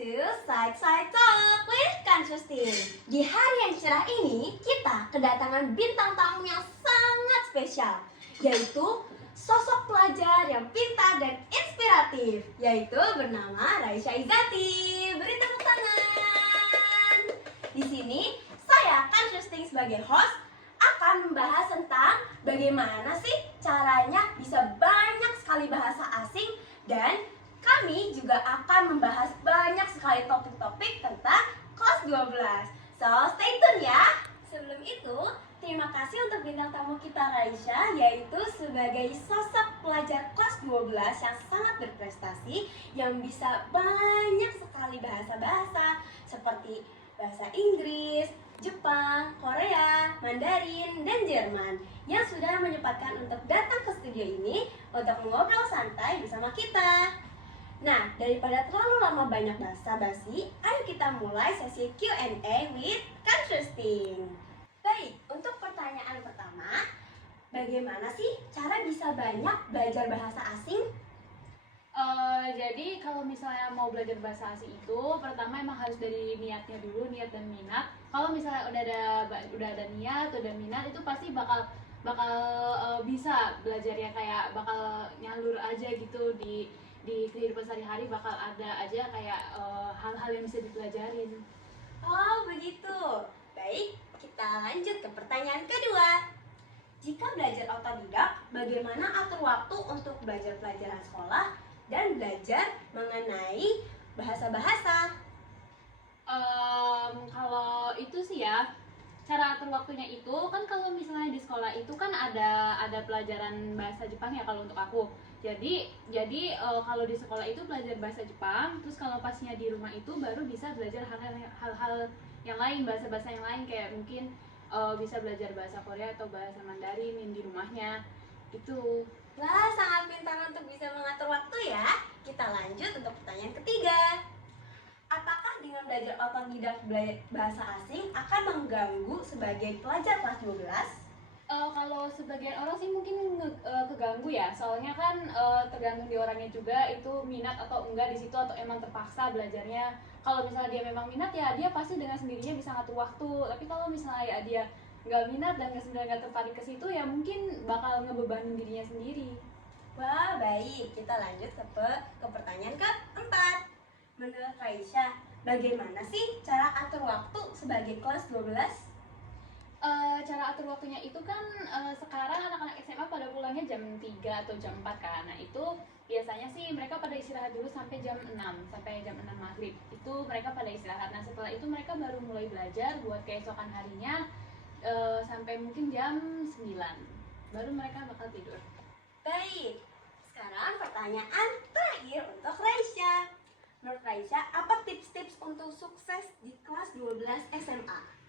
to Side Talk with Kansustin. Di hari yang cerah ini, kita kedatangan bintang tamu yang sangat spesial, yaitu sosok pelajar yang pintar dan inspiratif, yaitu bernama Raisya Izati. Beri tepuk tangan. Di sini, saya Kansustin sebagai host akan membahas tentang bagaimana sih caranya bisa banyak sekali bahasa asing, dan kami juga akan membahas banyak sekali topik-topik tentang kelas 12. So, stay tune ya. Sebelum itu, terima kasih untuk bintang tamu kita Raisya, yaitu sebagai sosok pelajar kelas 12 yang sangat berprestasi, yang bisa banyak sekali bahasa-bahasa seperti bahasa Inggris, Jepang, Korea, Mandarin, dan Jerman, yang sudah menyempatkan untuk datang ke studio ini untuk mengobrol santai bersama kita. Nah, daripada terlalu lama banyak basa-basi, ayo kita mulai sesi Q&A with Kansustin. Baik, untuk pertanyaan pertama, bagaimana sih cara bisa banyak belajar bahasa asing? Jadi kalau misalnya mau belajar bahasa asing itu pertama emang harus dari niatnya dulu, niat dan minat. Kalau misalnya udah ada niat, udah minat, itu pasti bakal bisa belajarnya, kayak bakal nyalur aja gitu di kehidupan sehari-hari, bakal ada aja kayak hal-hal yang bisa dipelajarin. Oh, begitu. Baik, kita lanjut ke pertanyaan kedua. Jika belajar otodidak, bagaimana atur waktu untuk belajar pelajaran sekolah dan belajar mengenai bahasa-bahasa? Kalau itu sih ya, cara atur waktunya itu kan kalau misalnya di sekolah itu kan ada pelajaran bahasa Jepang ya kalau untuk aku. Jadi kalau di sekolah itu belajar bahasa Jepang, terus kalau pasnya di rumah itu baru bisa belajar hal-hal yang lain, bahasa-bahasa yang lain, kayak mungkin bisa belajar bahasa Korea atau bahasa Mandarin yang di rumahnya itu. Wah, sangat pintar untuk bisa mengatur waktu ya. Kita lanjut untuk pertanyaan ketiga. Apakah dengan belajar otodidak bahasa asing akan mengganggu sebagai pelajar kelas 12? Kalau sebagian orang sih mungkin keganggu ya, soalnya kan tergantung di orangnya juga, itu minat atau enggak di situ, atau emang terpaksa belajarnya. Kalau misalnya dia memang minat ya dia pasti dengan sendirinya bisa ngatur waktu. Tapi kalau misalnya ya dia nggak minat dan nggak tertarik ke situ, ya mungkin bakal ngebebanin dirinya sendiri. Wah, baik. Kita lanjut ke pertanyaan keempat. Menurut Raisya, bagaimana sih cara atur waktu sebagai kelas 12? Cara atur waktunya itu kan sekarang anak-anak SMA pada pulangnya jam 3 atau jam 4 kan. Nah itu biasanya sih mereka pada istirahat dulu sampai jam 6, sampai jam 6 maghrib. Itu mereka pada istirahat. Nah setelah itu mereka baru mulai belajar buat keesokan harinya sampai mungkin jam 9. Baru mereka bakal tidur. Baik, sekarang pertanyaan terakhir untuk Raisya. Menurut Raisya, apa tips-tips untuk sukses di kelas 12 SMA?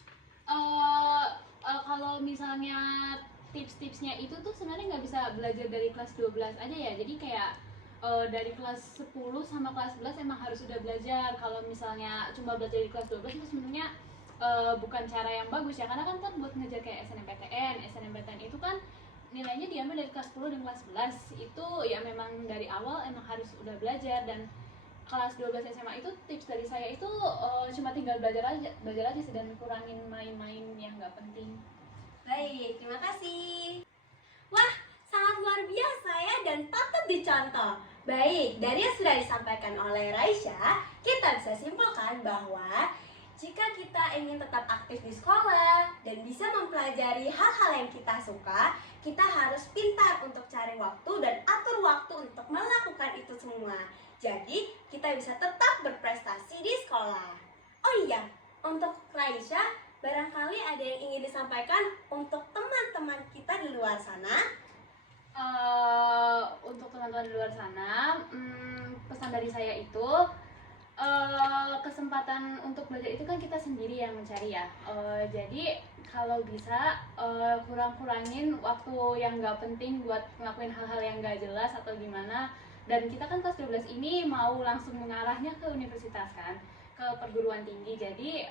Kalau misalnya tips-tipsnya itu tuh sebenarnya nggak bisa belajar dari kelas 12 aja ya. Jadi kayak dari kelas 10 sama kelas 11 emang harus sudah belajar. Kalau misalnya cuma belajar di kelas 12 itu sebenarnya bukan cara yang bagus ya, karena kan buat ngejar kayak SNMPTN itu kan nilainya diambil dari kelas 10 dan kelas 11. Itu ya memang dari awal emang harus udah belajar. Dan kelas 12 SMA itu tips dari saya itu cuma tinggal belajar aja sih, dan kurangin main-main yang nggak penting. Baik, terima kasih. Wah, sangat luar biasa ya dan patut dicontoh. Baik, dari yang sudah disampaikan oleh Raisya, kita bisa simpulkan bahwa jika kita ingin tetap aktif di sekolah dan bisa mempelajari hal-hal yang kita suka, kita harus pintar untuk cari waktu dan atur waktu untuk melakukan itu semua. Jadi, kita bisa tetap berprestasi di sekolah. Oh iya, untuk Raisya, barangkali ada yang ingin disampaikan untuk teman-teman kita di luar sana? Untuk teman-teman di luar sana, pesan dari saya itu kesempatan untuk belajar itu kan kita sendiri yang mencari ya. Jadi kalau bisa kurang-kurangin waktu yang nggak penting buat ngelakuin hal-hal yang nggak jelas atau gimana. Dan kita kan kelas 12 ini mau langsung mengarahnya ke universitas kan, ke perguruan tinggi. Jadi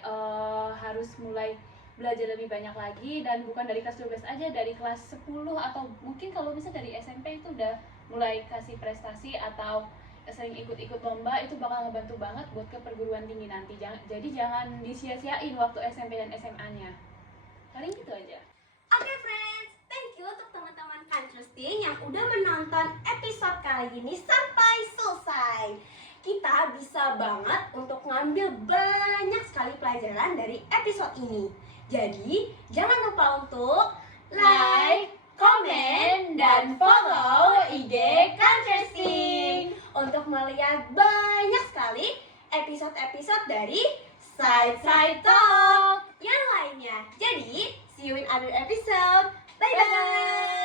harus mulai belajar lebih banyak lagi, dan bukan dari kelas 12 aja, dari kelas 10 atau mungkin kalau bisa dari SMP itu udah mulai kasih prestasi atau sering ikut-ikut lomba itu bakal ngebantu banget buat ke perguruan tinggi nanti. Jadi jangan disia-siain waktu SMP dan SMA-nya. Paling gitu aja. Oke friends, thank you untuk teman-teman Kantrusting yang udah menonton episode kali ini sampai selesai. Kita bisa banget untuk ngambil banyak sekali pelajaran dari episode ini. Jadi, jangan lupa untuk like, komen, dan follow IG Kantrusting untuk melihat banyak sekali episode-episode dari Side Talk yang lainnya. Jadi, see you in other episode. Bye-bye.